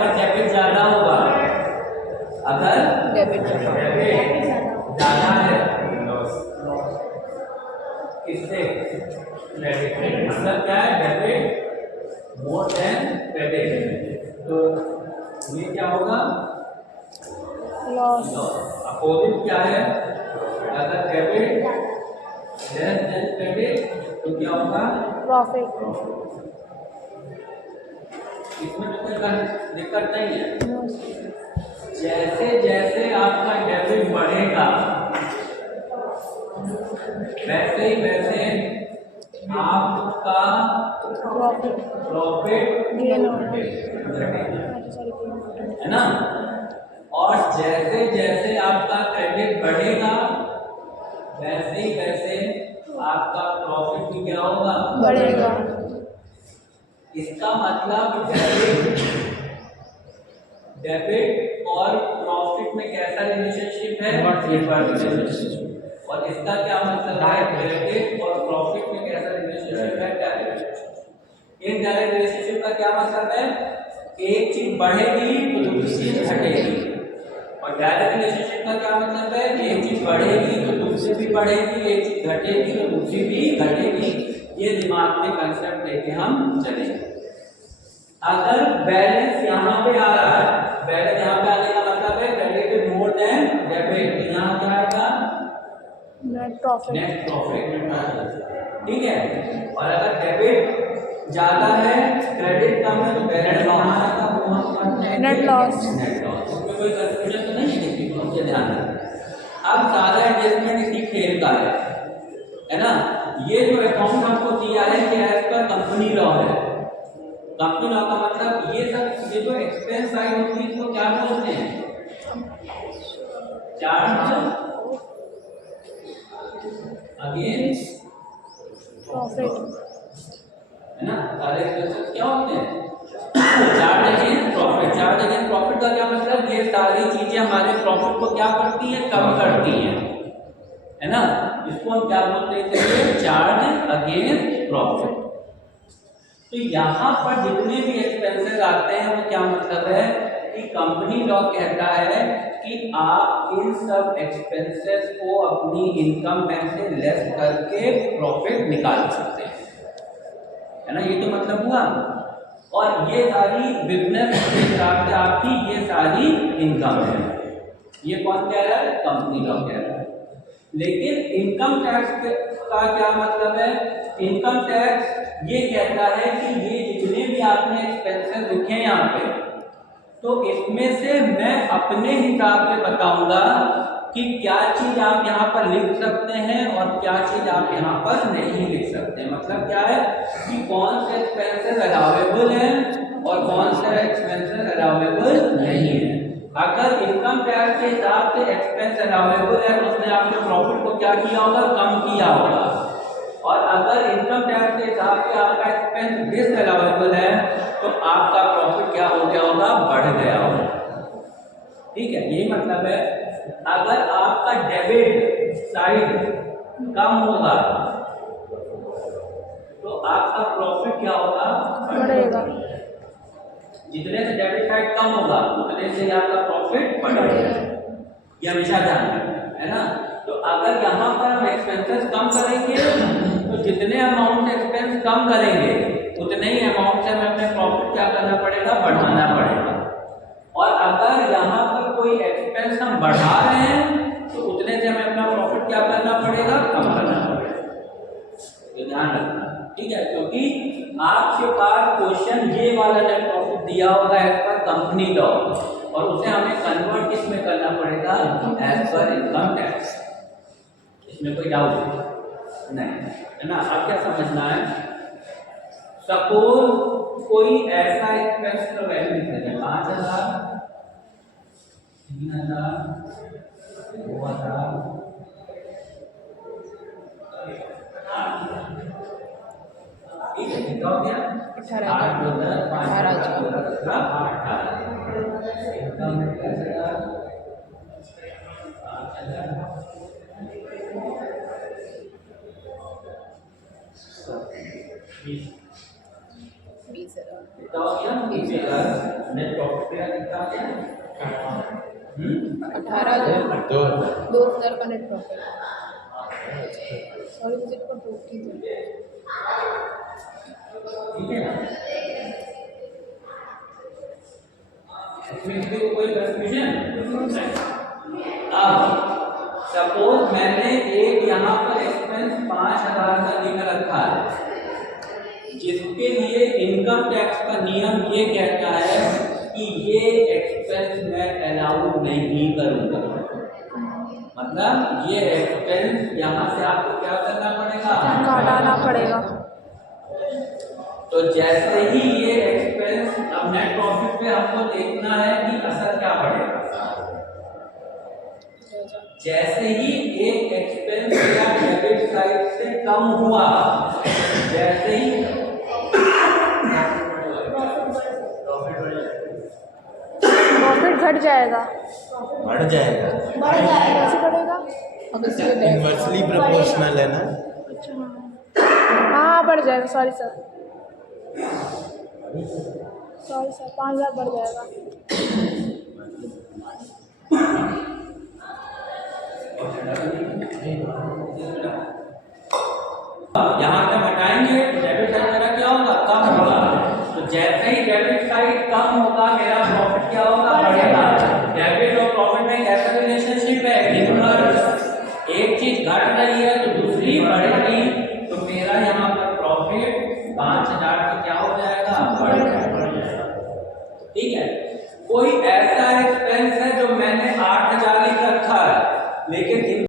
अगर डेबिट ज्यादा होगा, अगर डेबिट ज्यादा है किससे, क्रेडिट से, मतलब क्या है, डेबिट मोर देन क्रेडिट, तो ये क्या होगा, लॉस। अपोजिट क्या है, अगर डेबिट लेस देन क्रेडिट तो क्या होगा, प्रॉफिट। इसमें तो कोई दिक्कत नहीं है। जैसे जैसे आपका डेबिट बढ़ेगा वैसे ही वैसे आपका प्रॉफिट गेन है ना, और जैसे जैसे आपका क्रेडिट बढ़ेगा वैसे ही वैसे आपका प्रॉफिट भी क्या होगा, बढ़ेगा। इसका मतलब डेबिट और प्रॉफिट में कैसा रिलेशनशिप है, और इसका क्या मतलब है, क्रेडिट और प्रॉफिट में कैसा रिलेशनशिप है, direct relationship. In direct relationship का क्या मतलब है, एक चीज बढ़ेगी तो दूसरी चीज घटेगी, और डायरेक्ट रिलेशनशिप का क्या मतलब है, एक चीज बढ़ेगी तो दूसरी भी बढ़ेगी, एक चीज घटेगी तो दूसरी भी घटेगी। ये दिमाग में कंसेप्ट लेके हम चलेंगे। अगर बैलेंस यहाँ पे आ रहा है, बैलेंस यहाँ पे आने का मतलब है क्रेडिट मोर देन डेबिट, यहाँ क्या आएगा, नेट प्रॉफिट। नेट प्रॉफिट, ठीक है। और अगर डेबिट ज्यादा है क्रेडिट कम है तो बैलेंस कहाँ आएगा, वो हम नेट लॉस। Net loss. इसमें कोई कंफ्यूजन तो नहीं है किसी को, मुझे ध्यान रखना। अब सारा एडजस्टमेंट इसी खेल का है ना। ये जो अकाउंट आपको दिया है ये एज पर कंपनी लॉ है। कंपनी लॉ का मतलब ये सब, ये जो एक्सपेंस साइड होती है इसको क्या बोलते हैं, चार्ज अगेंस्ट प्रॉफिट, है ना। सारे एक्सपेंसेस क्या होते हैं, charge against profit. Charge against profit का क्या मतलब, ये सारी चीजें हमारे प्रॉफिट को क्या करती है, कम करती है ना। इसको हम क्या बोलते हैं, चार्ज अगेंस्ट प्रॉफिट। तो यहाँ पर जितने भी एक्सपेंसेस आते हैं वो क्या मतलब है कि कंपनी लॉ कहता है कि आप इन सब एक्सपेंसेस को अपनी इनकम में से लेस करके प्रॉफिट निकाल सकते हैं, है ना। ये तो मतलब हुआ। और ये सारी बिजनेस के हिसाब से आपकी ये सारी इनकम है, ये कौन कह रहा है, कंपनी लॉ कह रहा है। लेकिन इनकम टैक्स का क्या मतलब है, इनकम टैक्स ये कहता है कि ये जितने भी आपने एक्सपेंसेस लिखे हैं यहाँ पे, तो इसमें से मैं अपने हिसाब से बताऊंगा कि क्या चीज आप यहाँ पर लिख सकते हैं और क्या चीज आप यहाँ पर नहीं लिख सकते। मतलब क्या है कि कौन से एक्सपेंसेस अलाउेबल हैं और कौन से एक्सपेंसेस अलाउेबल नहीं है। अगर इनकम टैक्स के हिसाब से एक्सपेंस अलाउेबल है तो उसने आपके प्रॉफिट को क्या किया होगा, कम किया होगा। और अगर इनकम टैक्स के हिसाब से आपका एक्सपेंस डिसअलाउेबल है तो आपका प्रॉफिट क्या हो गया होगा, बढ़ गया होगा। ठीक है, यही मतलब है। अगर आपका डेबिट साइड कम होगा तो आपका प्रॉफिट क्या होगा, बढ़ेगा। जितने से डेबिट साइड कम होगा उतने से आपका प्रॉफिट बढ़ेगा। ये हमेशा ध्यान रखना है ना। तो अगर यहाँ पर हम एक्सपेंसेस कम करेंगे तो जितने अमाउंट से एक्सपेंस कम करेंगे उतने ही अमाउंट से हमें अपने प्रॉफिट क्या करना पड़ेगा, बढ़ाना पड़ेगा। और अगर यहाँ पर कोई एक्सपेंस हम बढ़ा रहे हैं तो उतने से हमें अपना प्रॉफिट क्या करना पड़ेगा, कम करना पड़ेगा। ये ध्यान रखना, ठीक है। क्योंकि आपके पास क्वेश्चन ये वाला नेट प्रॉफिट दिया होगा एज पर कंपनी लॉ, और उसे हमें कन्वर्ट किस में करना पड़ेगा, एज पर इनकम टैक्स। इसमें कोई डाउट नहीं है ना। अब क्या समझना है, सपोज कोई ऐसा एक्सपेंस का वैल्यू लिख देते हैं 5,000, 3,000, 2,000, ठीक है, कितना हो गया, 8, 2, 10, 5, 18, इनकम है 10,000, 5,000, 20,000 कितना हो गया, 20,000 नेट प्रॉफिट प्रॉफिट कितना है? 18,000 तो 2,000 का नेट प्रॉफिट। सॉरी मुझे इसको टोकी थी। ठीक है ना? इसमें कोई कंफ्यूजन? अब सपोज मैंने एक यहाँ पर एक्सपेंस 5,000 का लिख रखा है, जिसके लिए इनकम टैक्स का नियम ये कहता है कि ये एक्सपेंस मैं अलाउ नहीं करूँगा। मतलब ये एक्सपेंस यहाँ से आपको क्या करना पड़ेगा? काटाना पड़ेगा। तो जैसे ही ये एक्सपेंस, अब नेट प्रॉफिट पे हमको देखना है कि असर क्या पड़ेगा। जैसे ही एक एक्सपेंस या डेबिट साइड से कम हुआ, जैसे ही प्रॉफिट घट जाएगा। बढ़ जाएगा। कैसे बढ़ेगा? इनवर्सली प्रोपोर्शनल है ना। अच्छा हाँ बढ़ जाएगा। सॉरी सर 5,000 बढ़ जाएगा।